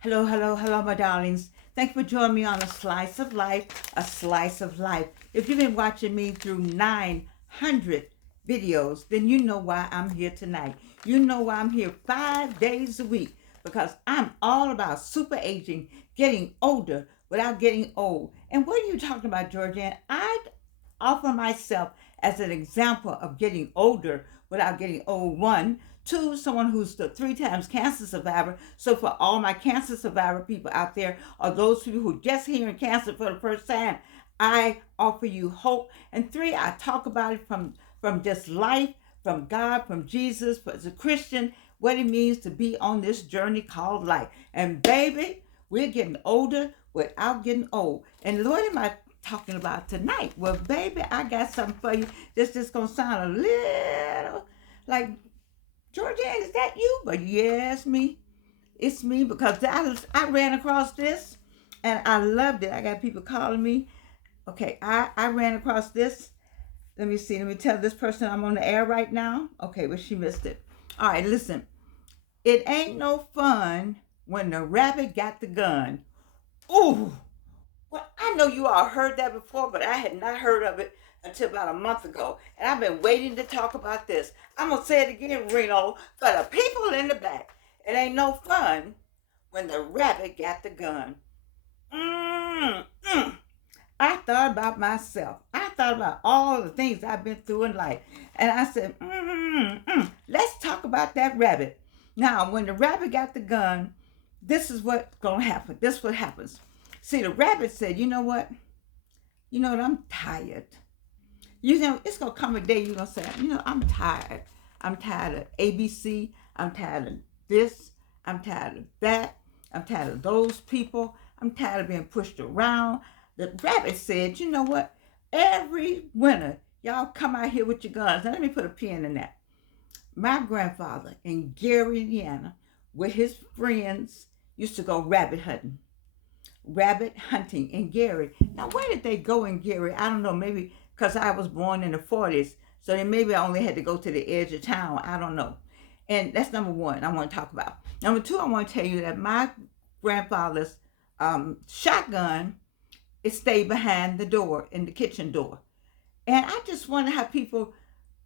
Hello, hello, hello, my darlings. Thank you for joining me on A Slice of Life, A Slice of Life. If you've been watching me through 900 videos, then you know why I'm here tonight. You know why I'm here 5 days a week, because I'm all about super aging, getting older without getting old. And what are you talking about, Georgianne? I offer myself as an example of getting older without getting old. One, two, someone who's the 3 times cancer survivor. So for all my cancer survivor people out there, or those people who just hearing cancer for the first time, I offer you hope. And three, I talk about it from just life, from God, from Jesus, as a Christian, what it means to be on this journey called life. And baby, we're getting older without getting old. And what am I talking about tonight? Well, baby, I got something for you. This is gonna sound a little like, Georgianne, is that you? But yes, me. It's me, because I ran across this and I loved it. I got people calling me. Okay, I ran across this. Let me see. Let me tell this person I'm on the air right now. Okay, well, she missed it. All right, listen. It ain't no fun when the rabbit got the gun. Ooh. Well, I know you all heard that before, but I had not heard of it until about a month ago. And I've been waiting to talk about this. I'm going to say it again, Reno, for the people in the back. It ain't no fun when the rabbit got the gun. Mm-mm. I thought about myself. I thought about all the things I've been through in life. And I said, let's talk about that rabbit. Now, when the rabbit got the gun, this is what's going to happen. This is what happens. See, the rabbit said, you know what? You know what? I'm tired. You know, it's going to come a day you're going to say, you know, I'm tired. I'm tired of ABC. I'm tired of this. I'm tired of that. I'm tired of those people. I'm tired of being pushed around. The rabbit said, you know what? Every winter, y'all come out here with your guns. Now, let me put a pin in that. My grandfather in Geeorgianne, with his friends, used to go rabbit hunting in Gary. Now, where did they go in Gary? I don't know. Maybe because I was born in the 40s. So then maybe I only had to go to the edge of town. I don't know. And that's number one I want to talk about. Number two, I want to tell you that my grandfather's shotgun, it stayed behind the door, in the kitchen door. And I just wonder how people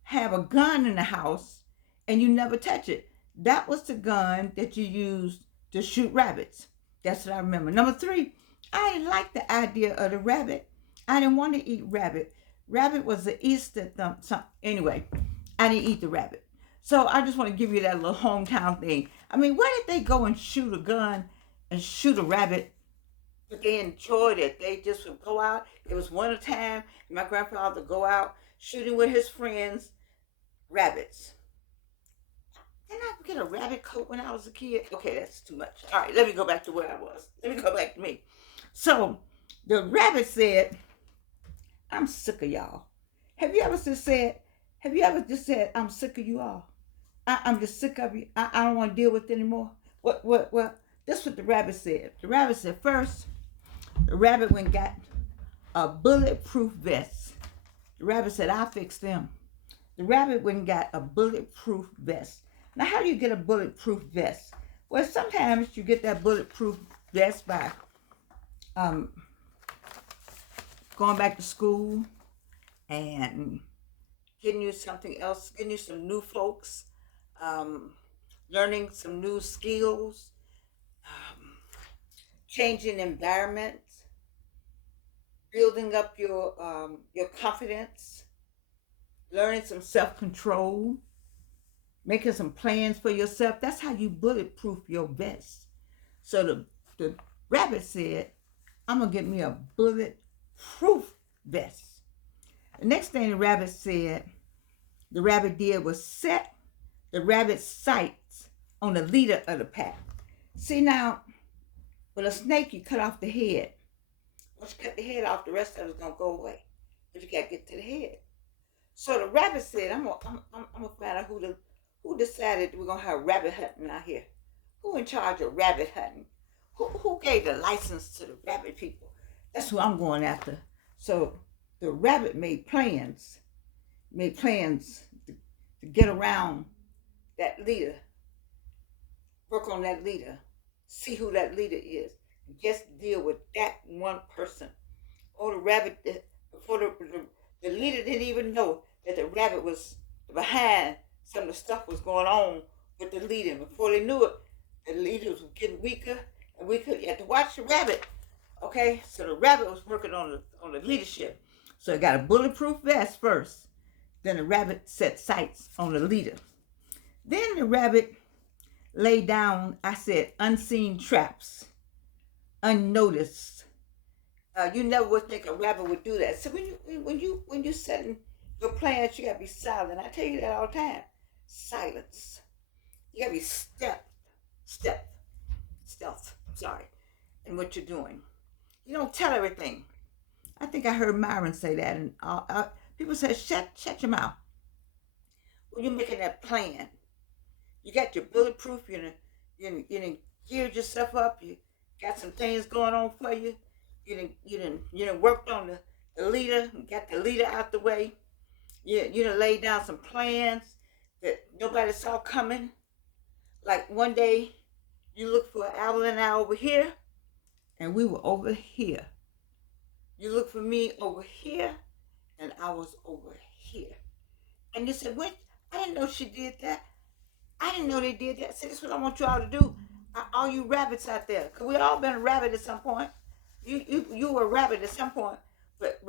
have a gun in the house and you never touch it. That was the gun that you used to shoot rabbits. That's what I remember. Number three, I didn't like the idea of the rabbit. I didn't want to eat rabbit. Rabbit was the Easter thumb. Anyway, I didn't eat the rabbit. So I just want to give you that little hometown thing. I mean, where did they go and shoot a gun and shoot a rabbit? But they enjoyed it. They just would go out. It was winter time. My grandfather would go out shooting with his friends rabbits. Didn't I get a rabbit coat when I was a kid? Okay, that's too much. All right, let me go back to where I was. Let me go back to me. So the rabbit said, I'm sick of y'all. Have you ever just said, I'm sick of you all? I'm just sick of you. I don't want to deal with it anymore. What? This is what the rabbit said. The rabbit said, first, the rabbit went and got a bulletproof vest. The rabbit said, I'll fix them. The rabbit went and got a bulletproof vest. Now, how do you get a bulletproof vest? Well, sometimes you get that bulletproof vest by going back to school and getting you something else, getting you some new folks, learning some new skills, changing environments, building up your confidence, learning some self-control, making some plans for yourself. That's how you bulletproof your vest. So the rabbit said, I'm going to get me a bulletproof vest. The next thing the rabbit did was set the rabbit's sights on the leader of the pack. See, now, with a snake, you cut off the head. Once you cut the head off, the rest of it's going to go away. But you got to get to the head. So the rabbit said, I'm gonna find out who decided we're gonna have rabbit hunting out here. Who in charge of rabbit hunting? Who gave the license to the rabbit people? That's who I'm going after. So the rabbit made plans to get around that leader, work on that leader. see who that leader is. Just deal with that one person. Or the rabbit, before the leader didn't even know that the rabbit was behind some of the stuff was going on with the leader. Before they knew it, the leader was getting weaker and weaker. You had to watch the rabbit. Okay, so the rabbit was working on the leadership. So it got a bulletproof vest first. Then the rabbit set sights on the leader. Then the rabbit laid down, I said, unseen traps, unnoticed. You never would think a rabbit would do that. So when you setting your plans, you gotta be silent. I tell you that all the time. Silence. You gotta be stealth. Sorry, in what you're doing. You don't tell everything. I think I heard Myron say that, and people say, shut your mouth. When you're making that plan, you got your bulletproof. You done geared yourself up. You got some things going on for you. You done worked on the leader. Got the leader out the way. You done laid down some plans that nobody saw coming. Like one day, you looked for Al and I over here, and we were over here. You looked for me over here, and I was over here. And you said, "What? I didn't know she did that. I didn't know they did that." See, this is what I want you all to do. All you rabbits out there, because we all been a rabbit at some point. You were a rabbit at some point, but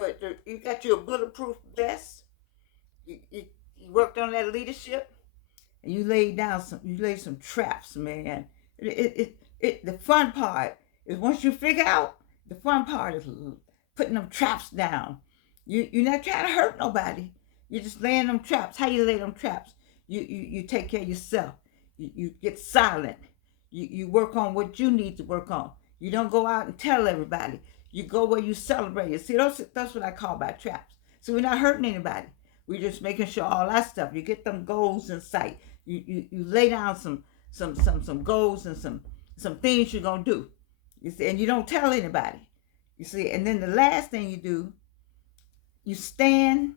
you got your bulletproof vest. You worked on that leadership, and you laid some traps, man. The fun part is once you figure out, the fun part is putting them traps down. You're not trying to hurt nobody. You're just laying them traps. How you lay them traps? You take care of yourself. You get silent. You work on what you need to work on. You don't go out and tell everybody. You go where you celebrate it. See, that's what I call by traps. So we're not hurting anybody. We're just making sure all that stuff. You get them goals in sight. You lay down some goals and some things you're gonna do. You see, and you don't tell anybody. You see, and then the last thing you do, you stand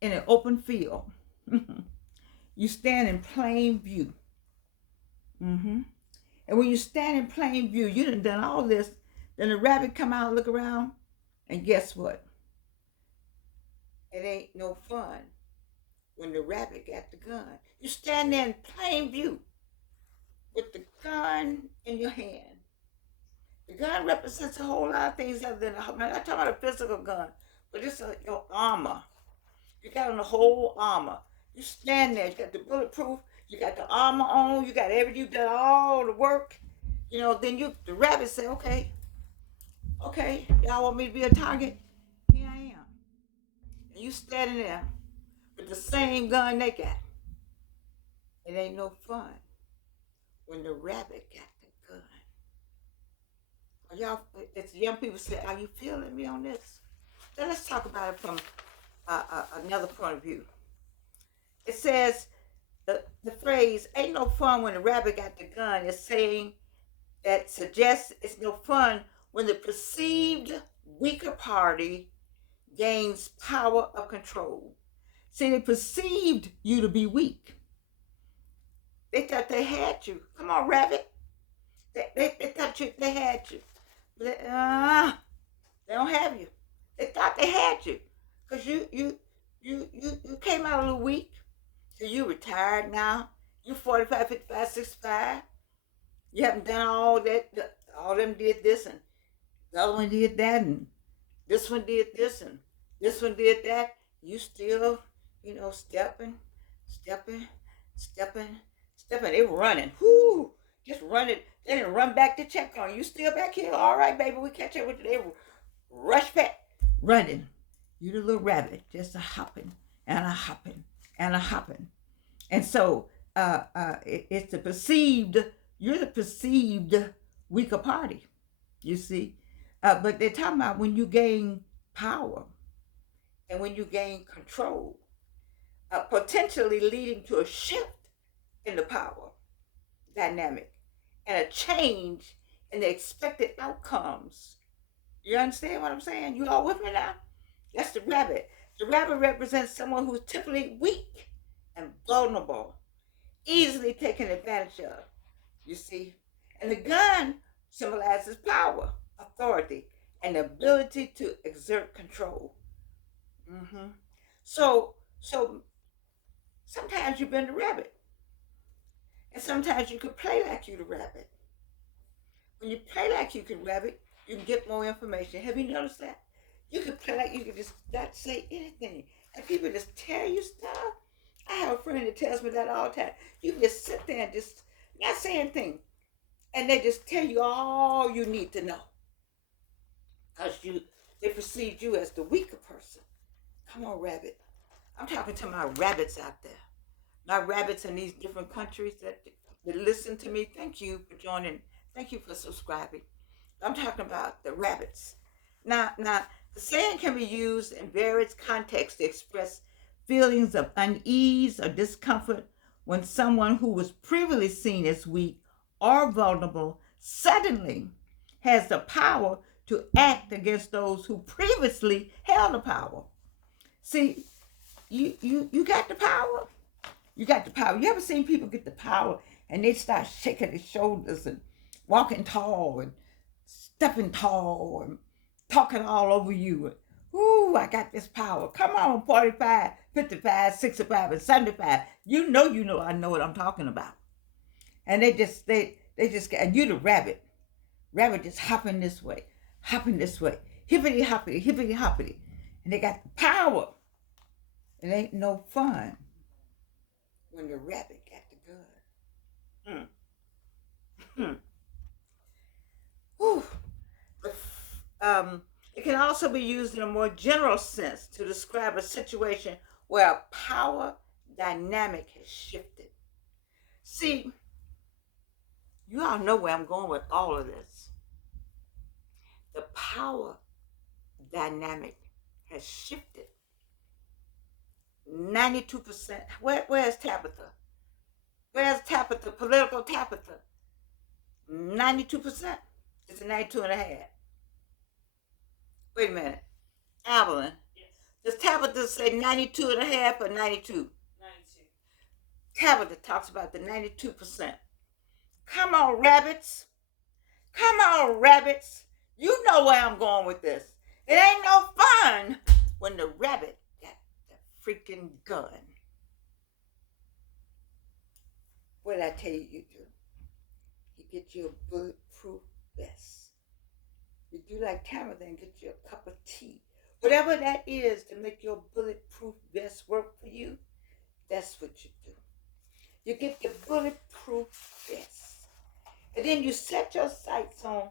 in an open field. You stand in plain view. And when you stand in plain view, you done all this. Then the rabbit come out and look around, and guess what? It ain't no fun when the rabbit got the gun. You stand there in plain view with the gun in your hand. The gun represents a whole lot of things other than I'm not talking about a physical gun, but it's your armor. You got on the whole armor. You stand there. You got the bulletproof. You got the armor on. You got everything. You done all the work. Then the rabbit say, okay, y'all want me to be a target? Here I am. And you standing there with the same gun they got. It ain't no fun when the rabbit got the gun. Y'all, it's young people say, are you feeling me on this? Then let's talk about it from another point of view. It says, the phrase, ain't no fun when the rabbit got the gun, is saying that suggests it's no fun when the perceived weaker party gains power of control. See, they perceived you to be weak. They thought they had you. Come on, rabbit. They thought they had you. But they don't have you. They thought they had you. Because you came out a little weak. So you retired now. You 45, 55, 65. You haven't done all that. All of them did this, and the other one did that, and this one did this, and this one did that. You still, stepping. They were running. Whoo! Just running. They didn't run back to check on you. You still back here? All right, baby, we catch up with you. They rush back, running. You the little rabbit, just a hopping and a hopping and a hopping. And so it's the perceived, you're the perceived weaker party, you see. But they're talking about when you gain power and when you gain control, potentially leading to a shift in the power dynamic and a change in the expected outcomes. You understand what I'm saying? You all with me now? That's the rabbit. The rabbit represents someone who's typically weak and vulnerable, easily taken advantage of, you see. And the gun symbolizes power, authority, and the ability to exert control. Hmm. So sometimes you've been the rabbit, and sometimes you could play like you the rabbit. When you play like you can rabbit, you can get more information. Have you noticed that? You can play like you can just not say anything, and people just tell you stuff. I have a friend that tells me that all the time. You can just sit there and just not say anything, and they just tell you all you need to know, because they perceive you as the weaker person. Come on, rabbit. I'm talking to my rabbits out there. My rabbits in these different countries that listen to me. Thank you for joining. Thank you for subscribing. I'm talking about the rabbits. Now, the saying can be used in various contexts to express feelings of unease or discomfort when someone who was previously seen as weak or vulnerable suddenly has the power to act against those who previously held the power. See, you got the power. You got the power. You ever seen people get the power and they start shaking their shoulders and walking tall and stepping tall and talking all over you? Ooh, I got this power. Come on, 45, 55, 65, and 75. You know I know what I'm talking about. And they just get, and you the rabbit. Rabbit just hopping this way. Hippity hoppity, hippity hoppity. And they got the power. It ain't no fun when the rabbit got the gun. Mm. Whew. It can also be used in a more general sense to describe a situation where a power dynamic has shifted. See, you all know where I'm going with all of this. The power dynamic has shifted. 92%. Where's Tabitha? Where's Tabitha? Political Tabitha? 92%. It's a 92 and a half. Wait a minute. Evelyn. Yes. Does Tabitha say 92 and a half or 92? 92. Tabitha talks about the 92%. Come on, rabbits. Come on, rabbits. You know where I'm going with this. It ain't no fun when the rabbit got the freaking gun. What did I tell you do? You get you a bulletproof vest. You do like Tabitha and get you a cup of tea. Whatever that is to make your bulletproof vest work for you, that's what you do. You get the bulletproof vest. And then you set your sights on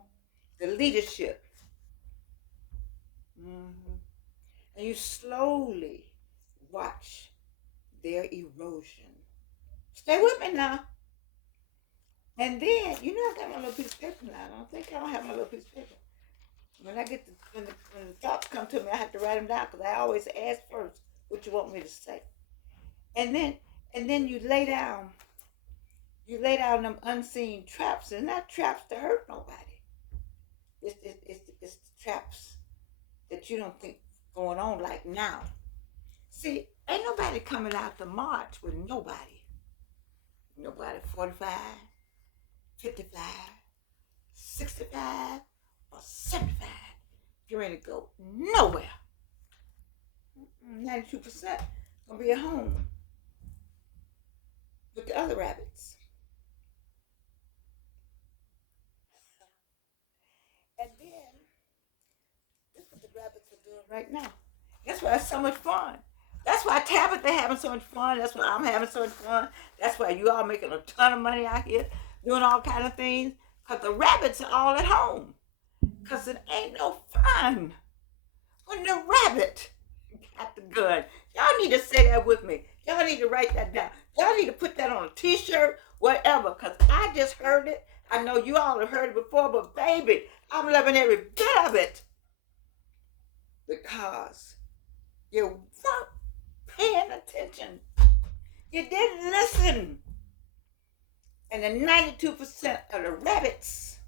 the leadership. Mm-hmm. And you slowly watch their erosion. Stay with me now. And then, you know, I got my little piece of paper now. I don't think I don't have my little piece of paper. When when the thoughts come to me, I have to write them down because I always ask first what you want me to say. And then you lay down them unseen traps. And not traps to hurt nobody. It's the traps that you don't think going on like now. See, ain't nobody coming out to march with nobody. Nobody 45, 55, 65, or 75. You're ready to go nowhere. 92% gonna be at home with the other rabbits. And then, this is what the rabbits are doing right now. That's why it's so much fun. That's why Tabitha having so much fun. That's why I'm having so much fun. That's why you all making a ton of money out here doing all kind of things. Because the rabbits are all at home. Because it ain't no fun when the rabbit got the gun. Y'all need to say that with me. Y'all need to write that down. Y'all need to put that on a t-shirt, whatever. Because I just heard it. I know you all have heard it before, but baby, I'm loving every bit of it. Because you weren't paying attention. You didn't listen. And the 92% of the rabbits,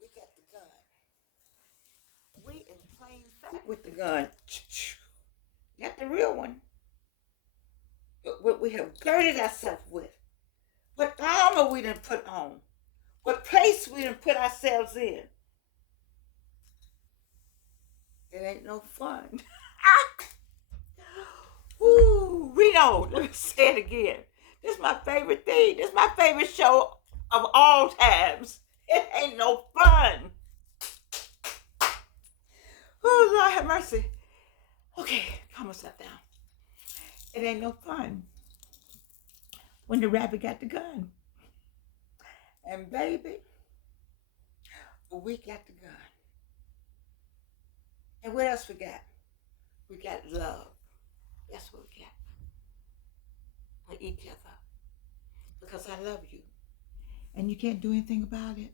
we got the gun. We in plain sight with the gun. Not the real one. what we have girded ourselves with, what armor we done put on, what place we done put ourselves in. It ain't no fun. Ooh, Reno, let me say it again. This is my favorite thing. This is my favorite show of all times. It ain't no fun. Oh, Lord have mercy. Okay, calm myself down. It ain't no fun when the rabbit got the gun. And baby, we got the gun. And what else we got? We got love. That's what we got. For each other. Because I love you. And you can't do anything about it.